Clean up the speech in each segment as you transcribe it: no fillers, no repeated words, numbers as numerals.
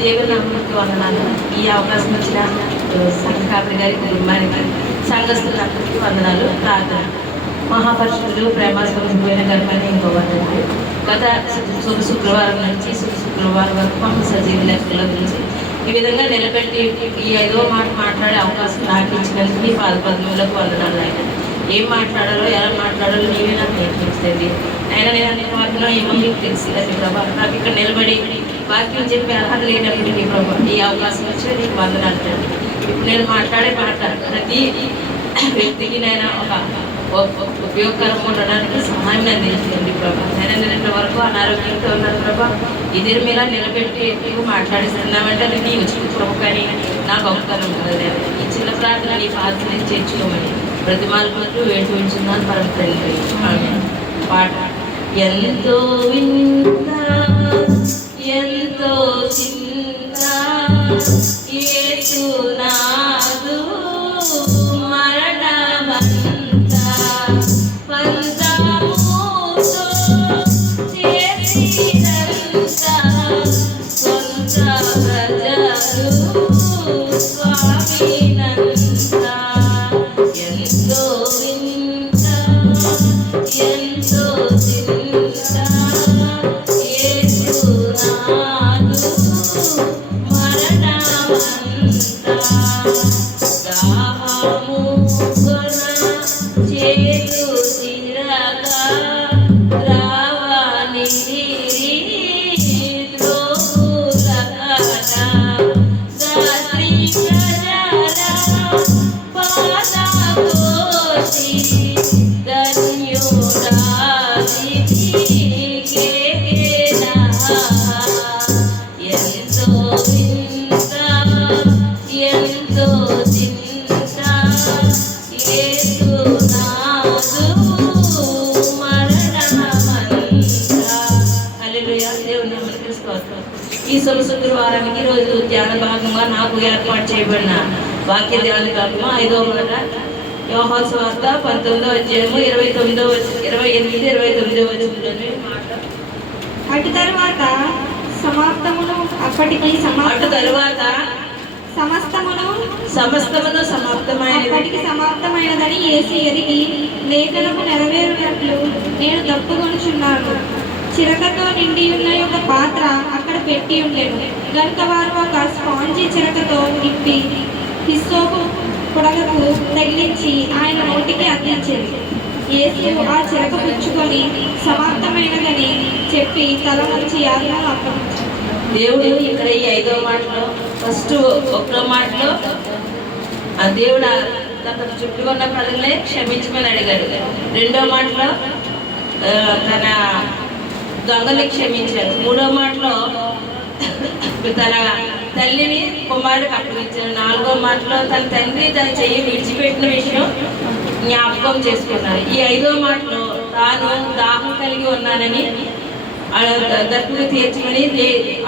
దేవుని నామమునకు వందనాలు. ఈ అవకాశం ఇచ్చిన సంఘ కాపరి గారి కుటుంబానికి, సంఘస్థులందరికీ వందనాలు. ప్రార్థన. మహాపరిషుడు ప్రేమాస్వరూపమైన గర్భాన్ని ఇంకో వందనాలు. గత శుక్రవారం నుంచి శుక్రవారం వరకు మమ్మల్ని సజీవ లెక్కల గురించి ఈ విధంగా నిలబెట్టి ఈ 5వ మాట మాట్లాడే అవకాశం నాకు ఇచ్చినందుకు నీ పాదపద్మములకు వందనాలు. ఆయన ఏం మాట్లాడాలో ఎలా మాట్లాడాలో నీవే నాకు నేర్పించండి. అయినా నేను అన్ని వాటిలో ఏమో మీకు తెలిసిందండి ప్రభా. నాకు ఇక్కడ నిలబడి వాక్యం చెప్పి అర్హత లేనప్పుడు నీ ప్రభా ఈ అవకాశం వచ్చి నీకు వందనాలు. ఇప్పుడు నేను మాట్లాడే మాట ప్రతి వ్యక్తికి నేను ఒక ఉపయోగకరంగా ఉండడానికి సహాయం అందించండి ప్రభా. నేను నిన్నటి వరకు అనారోగ్యంతో ఉన్నాను ప్రభా. ఇదే మీలా నిలబెట్టి ఎక్కువ మాట్లాడిస్తున్నామంటే అది నీ ఉచిత ప్రభు, కానీ నాకు అవకాశం ఉండదు. ఈ చిన్న ప్రార్థన నీ పాత్రని చేర్చుకోమని ప్రతిమాలకు వేడుకుంటున్నాను పరమ తండ్రి. పాట. ఎంతో వింత ఎంతో చింత యేసునాథు మరణమంత పంచముతో చేసినంత సొంత ప్రజలు స్వామినంత. ఎంతో వింత ఎంతో చింత యేసునాథు మరణమంత. దాహము కొన చేతు తిరగా రావాలి ద్రోహులకట రాత్రి ప్రజల పాదకోసి ధన్యుడాలి కేనా. ఎంతో వింత ఎంతో చింత యేసునాథు మరణమంత. హల్లెలూయా. దేవుని నామమునకు స్తోత్రం. ఈ శుక్రవారానికి రోజు ధ్యాన భాగంగా నాకు ఏర్పాటు చేయబడిన వాక్య ధ్యాన భాగము 5వ మాట యోహాను సువార్త 19వ అధ్యాయము 28వ వచనంలోని మాట. అటు తరువాత సమాప్తమును అప్పటికి సమస్తమును అప్పటికి సమాప్తమైనదని యేసు ఎరిగి లేఖనము నెరవేరునట్లు నేను తప్పుకొనుచున్నాను. చిరకతో నిండి ఉన్న ఒక పాత్ర అక్కడ పెట్టి ఉండేను గనుక వారు ఒక స్పాంజి చిరకతో నింపి హిస్సోపు పొడగకు తగిలించి ఆయన నోటికి అందించేది. యేసు ఆ చిరక పుచ్చుకొని సమాప్తమైనదని చెప్పి తల నుంచి ఆత్మను అప్పగించాడు. దేవుడు ఇక్కడ ఈ 5వ మాటలో ఫస్ట్ 1వ మాటలో ఆ దేవుడు తన చుట్టూ ఉన్న ప్రజలే క్షమించమని అడిగాడు. 2వ మాటలో తన దొంగని క్షమించాడు. 3వ మాటలో తన తల్లిని కుమారుడికి అప్పగించాడు. 4వ మాటలో తన తండ్రి తన చెయ్యి విడిచిపెట్టిన విషయం జ్ఞాపకం చేసుకున్నారు. ఈ 5వ మాటలో తాను దాహం కలిగి ఉన్నానని దప్పుగా తీర్చమని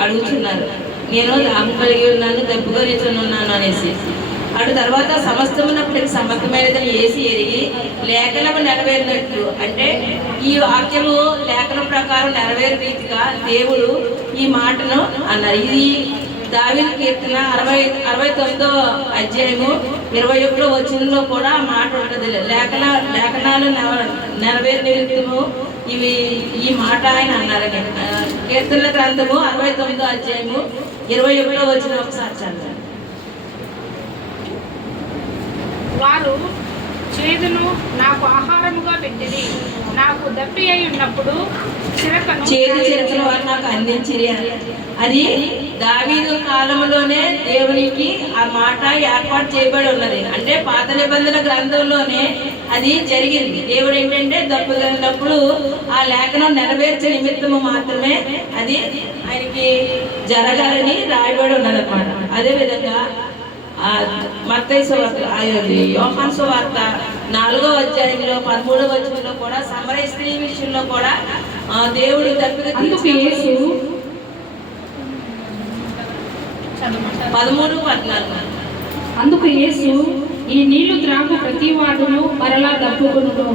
అడుగుతున్నారు. నేను దాహం కలిగి ఉన్నాను, దప్పుగా నిల్చున్నాను అనేసి. అటు తర్వాత సమస్తమునప్పటికి సమర్థమైనదని యేసు ఎరిగి లేఖనము నెరవేరినట్లు, అంటే ఈ వాక్యము లేఖనం ప్రకారం నెరవేరు రీతిగా దేవుడు ఈ మాటను అన్నారు. ఇది దావీదు కీర్తన 69వ అధ్యాయము 21వ వచనంలో కూడా ఆ మాట ఉంటుంది. లేఖనాలు నెరవేరు నిమిత్తము ఇవి ఈ మాట ఆయన అన్నారని. కీర్తనల గ్రంథము 69వ అధ్యాయము 21వ వచనం ఒకసారి చదవండి. వారు చేదును నాకు ఆహారముగా పెట్టింది, నాకు దప్పి అయి ఉన్నప్పుడు చిరకను వారు నాకు అందించిరి. అది దావీదు కాలంలోనే దేవునికి ఆ మాట ఏర్పాటు చేయబడి ఉన్నది. అంటే పాత నిబంధన గ్రంథంలోనే అది జరిగింది. దేవుడు ఏంటంటే దప్పు కలిగినప్పుడు ఆ లేఖనం నెరవేర్చే నిమిత్తము మాత్రమే అది ఆయనకి జరగాలని రాయబడి ఉన్నదన్నమాట. అదేవిధంగా మత్తయి సువార్త యోహాను సువార్త 4వ అధ్యాయంలో 13వ వచనంలో కూడా సమరయ స్త్రీ విషయంలో కూడా దేవుడు దప్పిక 13-14. అందుకు యేసు, ఈ నీళ్లు త్రాగు ప్రతి వాడును మరలా దప్పుకొనును,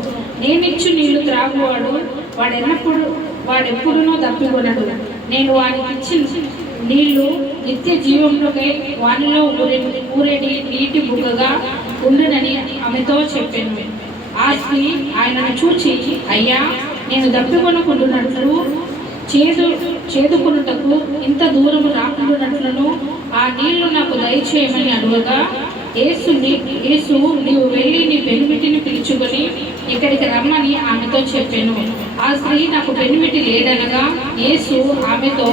నేనిచ్చు నీళ్లు త్రాగువాడు వాడెప్పుడునో దప్పికొనడు, నేను వానికి నీళ్లు నిత్య జీవంలోకై వానిలో ఊరేడి నీటి బుగ్గగా ఉండునని ఆమెతో చెప్పాను. ఆ స్త్రీ ఆయనను చూచి, అయ్యా, నేను దప్పికొనుకుంటున్నట్లు చేదుకున్నటకు ఇంత దూరం రాకుండానట్లను ఆ నీళ్లు నాకు దయచేయమని అడుగగా, యేసు నీవు వెళ్ళి నీ పెనిమిటిని పిలుచుకొని ఇక్కడికి రమ్మని ఆమెతో చెప్పాను. ఆ స్త్రీ నాకు పెనిమిటి లేడనగా, యేసు ఆమెతో,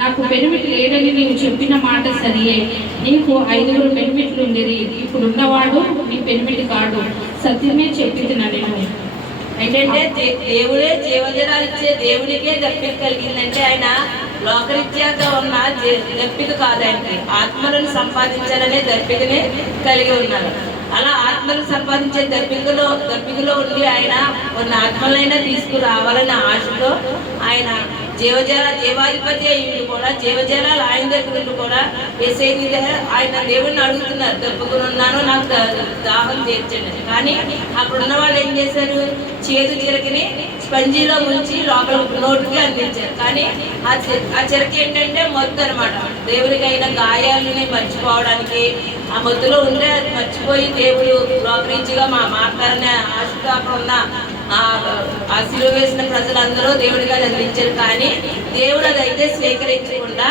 నాకు పెనిమిటి లేడని నీవు చెప్పిన మాట సరియే. నీకు 5 పెనిమిట్లు ఉండేది, ఇప్పుడున్నవాడు నీ పెనిమిటి కాడు, సత్యమే చెప్పితినని. ఏంటంటే దేవుడే జీవజలాలు ఇచ్చే దేవునికే దప్పిక కలిగిందంటే ఆయన లోకరీత్యాగా ఉన్న దప్పిక కాదండి, ఆత్మలను సంపాదించాలనే దప్పికనే కలిగి ఉన్నారు. అలా ఆత్మను సంపాదించే దప్పికలో ఉండి ఆయన కొన్ని ఆత్మలైనా తీసుకురావాలనే ఆశతో ఆయన జీవాధిపతి అయ్యింది కూడా, జీవజలాలు ఆయన దగ్గర కూడా వేసేది ఆయన దేవుడిని అడుగుతున్నారు, దప్పుకుని ఉన్నాను, నాకు దాహం తీర్చండి. కానీ అక్కడ ఉన్న వాళ్ళు ఏం చేశారు, చేదు చిరకని స్పంజీలో ముంచి లోపల నోటికి అందించారు. కానీ ఆ చిరక ఏంటంటే మొద్దు అనమాట. దేవుడికి అయిన గాయాలని మర్చిపోవడానికి ఆ మొద్దులో ఉంటే అది మర్చిపోయి దేవుడు లోకరీతిగా మాట్లాడనే ఆశతో అక్కడ ఉన్న ఆ సిలువ వేసిన ప్రజలందరూ దేవుడిగా అందించారు. కానీ దేవుడు అదైతే స్వీకరించకుండా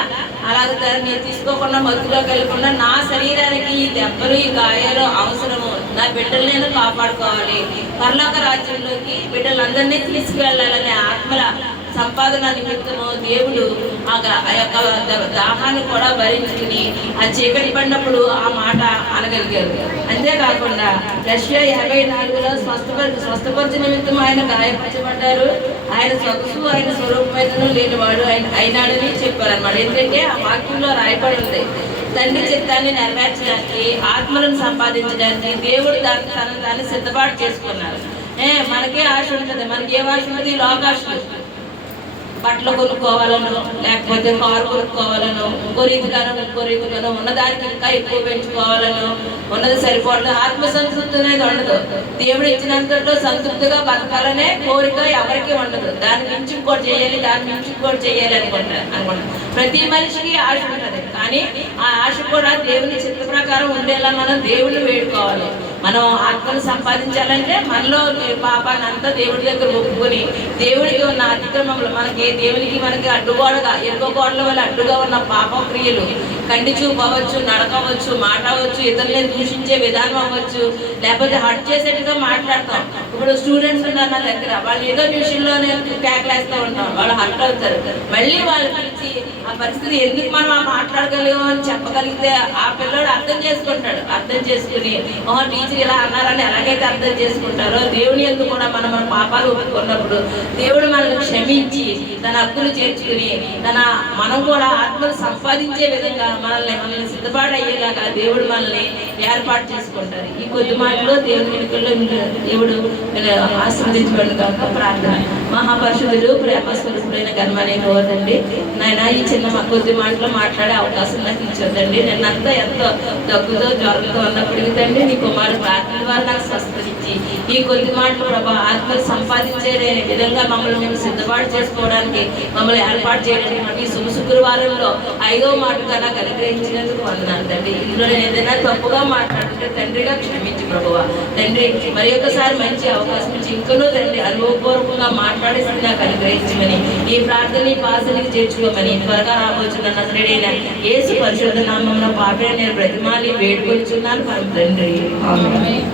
అలాగే దాన్ని తీసుకోకుండా మత్తులోకి వెళ్ళకుండా, నా శరీరానికి ఈ దెబ్బలు ఈ గాయాలు అవసరము, నా బిడ్డలు నేను కాపాడుకోవాలి, పరలోక రాజ్యంలోకి బిడ్డలందరినీ తీసుకువెళ్ళాలనే ఆత్మల సంపాదన నిమిత్తము దేవుడు ఆ యొక్క దాహాన్ని కూడా భరించుకుని ఆ చీకటి పడినప్పుడు ఆ మాట అనగలిగారు. అంతేకాకుండా రష్యా 54లో స్వస్థపరిచ నిమిత్తం ఆయన గాయపరచబడ్డారు. ఆయన సొగసు ఆయన స్వరూపమైన లేనివాడు ఆయన అయినాడని చెప్పారనమాట. ఎందుకంటే ఆ వాక్యంలో రాయబడి ఉంది, తండ్రి చిత్తాన్ని నెరవేర్చడానికి, ఆత్మలను సంపాదించడానికి దేవుడు దాన్ని సిద్ధపాటు చేసుకున్నారు. మనకే ఆశ ఉంటుంది. మనకి ఏ ఆశ ఉంటుంది? లోకాశలు. బట్టలు కొనుక్కోవాలను, లేకపోతే కారు కొనుక్కోవాలను, ఇంకో రీతిగానో ఉన్నదానికి ఇంకా ఎక్కువ పెంచుకోవాలను, ఉన్నది సరిపోవడం, ఆత్మసంతృప్తి అనేది ఉండదు. దేవుడు ఇచ్చినంతలో సంతృప్తిగా బతకాలనే కోరిక ఎవరికి ఉండదు. దాని నుంచి ఇంకోటి చేయాలి అనుకుంటారు. ప్రతి మనిషికి ఆశ ఉంటుంది. కానీ ఆ ఆశ కూడా దేవుని చిత్త ప్రకారం ఉండేలా మనం దేవుడిని వేడుకోవాలి. మనం ఆత్మను సంపాదించాలంటే మనలో పాపాన్ని అంతా దేవుడి దగ్గర ఒప్పుకొని, దేవుడికి ఉన్న అతిక్రమంలో మనకి అడ్డుగోడగా, ఎరుగోడల వల్ల అడ్డుగా ఉన్న పాప క్రియలు, కంటి చూపు అవ్వచ్చు, నడక అవ్వచ్చు, మాట అవ్వచ్చు, ఇతరులను దూషించే విధానం అవ్వచ్చు, లేకపోతే హర్ట్ చేసేట్టుగా మాట్లాడతాం. ఇప్పుడు స్టూడెంట్స్ ఉన్నారు నా దగ్గర, వాళ్ళు ఏదో విషయంలో కేకలేస్తూ ఉంటాం, వాళ్ళు హర్ట్ అవుతారు. మళ్ళీ వాళ్ళు పిలిచి ఆ పరిస్థితి ఎందుకు మనం మాట్లాడగలిగాం అని చెప్పగలిగితే ఆ పిల్లోడు అర్థం చేసుకుని టీచర్ ఇలా అన్నారని ఎలాగైతే అర్థం చేసుకుంటారో, దేవుని ఎందుకు కూడా మన పాపాలు ఒప్పుకున్నప్పుడు దేవుడు మనల్ని క్షమించి తన హక్కులు చేర్చుకుని మనం కూడా ఆత్మను సంపాదించే విధంగా మనల్ని సిద్ధపాటు అయ్యేలాగా దేవుడు మనల్ని ఏర్పాటు చేసుకుంటారు. ఈ కొద్ది మాటలో దేవుని వెనుకల్లో దేవుడు ఆశీర్వదించబడిన కాక ప్రార్థన. మహాపరిషుదుడు ప్రేమ స్వరూపుడైన గర్మనే కోదండి నాయన, ఈ చిన్న కొద్ది మాటలో మాట్లాడే అవకాశం నాకు ఇచ్చొద్దండి. నేనంతా ఎంతో దగ్గుతో జ్వరంతో ఉన్నప్పటికీ తండ్రి, నీ కుమారు ప్రార్థన ద్వారా నాకు స్వస్థనిచ్చి ఈ కొద్ది మాటలు ప్రభా ఆత్మలు సంపాదించే విధంగా మమ్మల్ని మేము సిద్ధపాటు చేసుకోవడానికి, మమ్మల్ని ఏర్పాటు చేయడానికి ఈ శుక్రవారంలో 5వ మాటగా నాకు అనుగ్రహించినందుకు వందనాలు తండ్రి. ఇందులో నేను ఏదైనా తప్పుగా మాట్లాడుతుంటే తండ్రిగా క్షమించి ప్రభువా. తండ్రి, మరి ఒకసారి మంచి అవకాశం ఇచ్చి ఇంకనూ తండ్రి అనుభవపూర్వకంగా మాట్లాడేసి నాకు అనుగ్రహించమని, ఈ ప్రార్థనని పాసనికి చేర్చుకోమని, త్వరగా రాబోతున్న నజరేయుడైన యేసు పరిశుద్ధ నామమున పాపిని నేను బ్రతిమాలి వేడుకొనిచున్నాను పరమ తండ్రి. ఆమేన్.